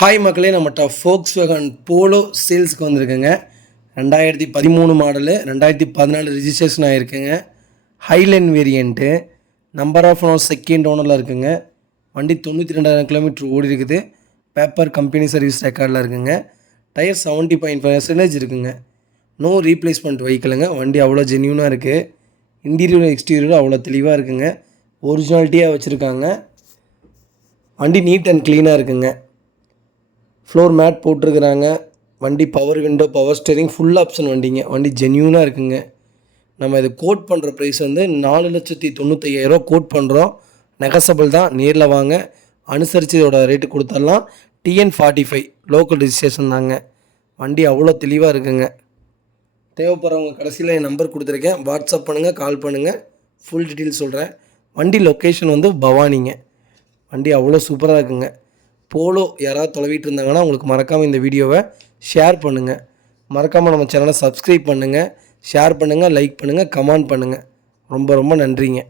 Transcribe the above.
Hi மக்களே, நம்மகிட்ட Volkswagen polo சேல்ஸுக்கு வந்திருக்குங்க. 2013 மாடலு, 2014 ரிஜிஸ்ட்ரேஷன் ஆகிருக்குங்க. Highline variant, number of owner second ஓனரில் இருக்குங்க. வண்டி 92,000 கிலோமீட்டர் ஓடி இருக்குது. பேப்பர் கம்பெனி சர்வீஸ் ரெக்கார்டில் இருக்குங்க. டயர் 70.5% இருக்குங்க. நோ ரீப்ளேஸ்மெண்ட் வெஹிக்கிளுங்க. வண்டி அவ்வளோ ஜென்யூனாக இருக்குது. இன்டீரியர் எக்ஸ்டீரியர் அவ்வளோ தெளிவாக இருக்குங்க. ஒரிஜினாலிட்டியாக வச்சுருக்காங்க. வண்டி நீட் அண்ட் க்ளீனாக இருக்குங்க. ஃப்ளோர் மேட் போட்டிருக்கிறாங்க. வண்டி power window, power steering, full option வண்டிங்க. வண்டி ஜென்யூனாக இருக்குங்க. நம்ம இது கோட் பண்ணுற ப்ரைஸ் வந்து 4,95,000 கோட் பண்ணுறோம். நெகசபிள் தான். நேரில் வாங்க, அனுசரித்து இதோட ரேட்டு கொடுத்துடலாம். TN45 லோக்கல் ரிஜிஸ்ட்ரேஷன் தாங்க. வண்டி அவ்வளோ தெளிவாக இருக்குங்க. தேவைப்படுறவங்க கடைசியில் என் நம்பர் கொடுத்துருக்கேன். வாட்ஸ்அப் பண்ணுங்கள், கால் பண்ணுங்கள். ஃபுல் டீட்டெயில் சொல்கிறேன். வண்டி லொக்கேஷன் வந்து பவானிங்க. வண்டி அவ்வளோ சூப்பராக இருக்குங்க. போலோ யாராவது தொலைவிட்டு இருந்தாங்கன்னா உங்களுக்கு மறக்காமல் இந்த வீடியோவை ஷேர் பண்ணுங்கள். மறக்காமல் நம்ம சேனலை சப்ஸ்கிரைப் பண்ணுங்கள், ஷேர் பண்ணுங்கள், லைக் பண்ணுங்கள், கமெண்ட் பண்ணுங்கள். ரொம்ப ரொம்ப நன்றிங்க.